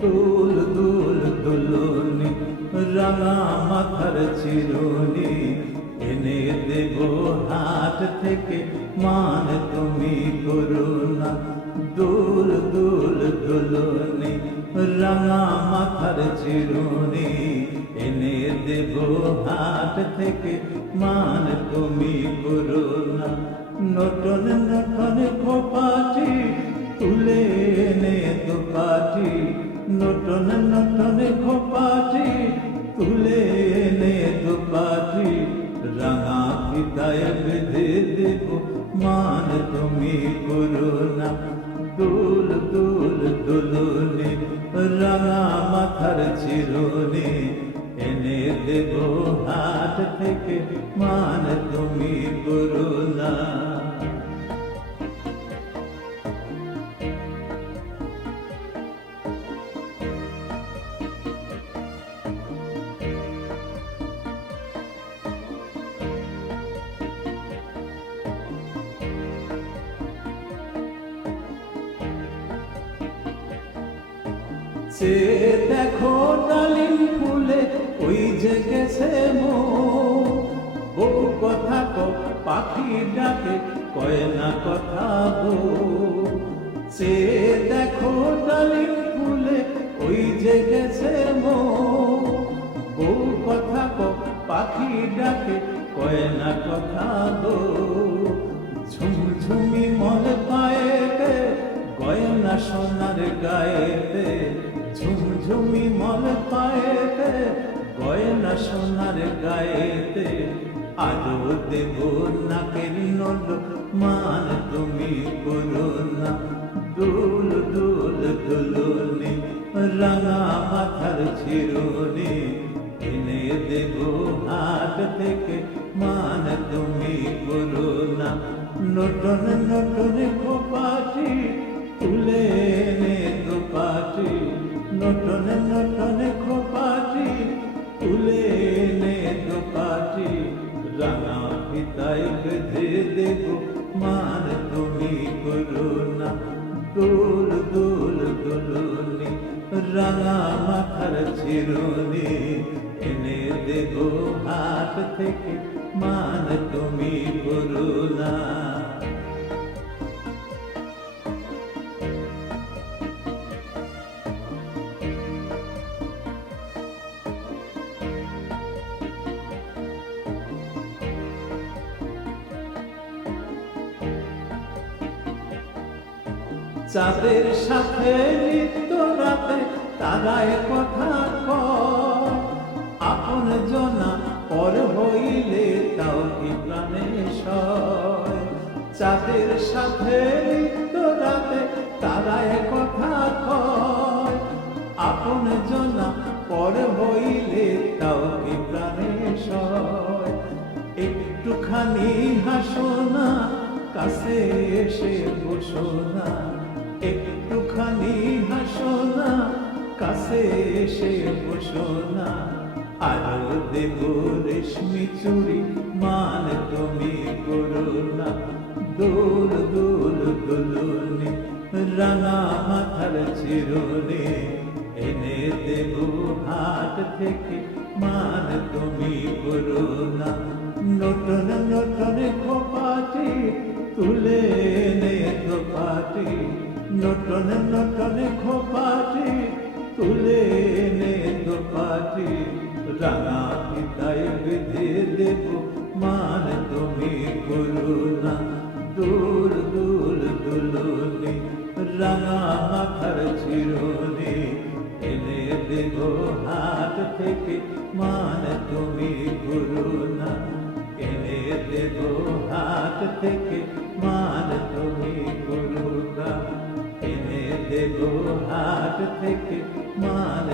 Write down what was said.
দুল দুল দুলুনি রাঙা মাথার চিরুনি এনে দেব হাট থেকে মান তুমি করুণা। দুল দুল দুলুনি রাঙা মাথার চিরুনি এনে দেব হাট থেকে মান তুমি করুণা। নটন নটন খোপাটি তুলে এনে দুপাটি, নটন নটন খোপাটি তুলে এনে দুপাটি রাঙা ফিতায় বেঁধে দেব মান তুমি করুণা। দুল দুল দুলুনি রাঙা মাথার চিরুনি এনে দেব হাট থেকে মান তুমি করুণা। সে দেখো ডালিম ফুলে ওই যে গেছে বউ কথা পাখি ডাকে কয় না কথা সে দেখো ডালিম ফুলে ওই যে গেছে বউ কথা পাখি ডাকে কয় না কথা ঝুমঝুমি মল পায়েতে গয়না সোনার গায়েতে, ঝুমঝুমি মল পায়েতে গয়না সোনার গায়েতে আরো দেব নাকের নল মান তুমি করুণা। দুল দুল দুলুনি রাঙা মাথার চিরুনি এনে দেব হাট থেকে মান তুমি করুণা। নটন নটন খোপাটি তুলে এনে দুপাটি, নটন নটন খোপাটি তুলে এনে দুপাটি রাঙা ফিতায় বেঁধে দেব মান তুমি করুণা। দুল দুল দুলুনি রাঙা মাথার চিরুনি এনে দেব হাট থেকে মান তুমি করুণা। চাঁদের সাথে নিত্য রাতে তারায় কথা কয়, আপন জনা পর হইলে তাও কি প্রাণে সয়। চাঁদের সাথে নিত্য রাতে তারায় কথা কয়, আপন জনা পর হইলে তাও কি প্রাণে সয়। একটুখানি হাসো না কাছে এসে বসো না, একটুখানি হাসো না কাছে এসে বসো না। আরো দেব রেশমি চুড়ি মান তুমি করুণা। দুল দুল দুলুনি রাঙা মাথার চিরুনি এনে দেব হাট থেকে মান তুমি করুণা। নটন নটন খোপাটি তুলে এনে দুপাটি, নটন নটন খোপাটি তুলে এনে দুপাটি রাঙা ফিতায় বেঁধে দেব মান তুমি করুণা। দুল দুল দুলুনি রাঙা মাথার চিরুনি এনে দেব হাট থেকে মান তুমি করুণা। এনে দেব হাট থেকে মান তুমি করুণা। এনে দেব হাট থেকে মান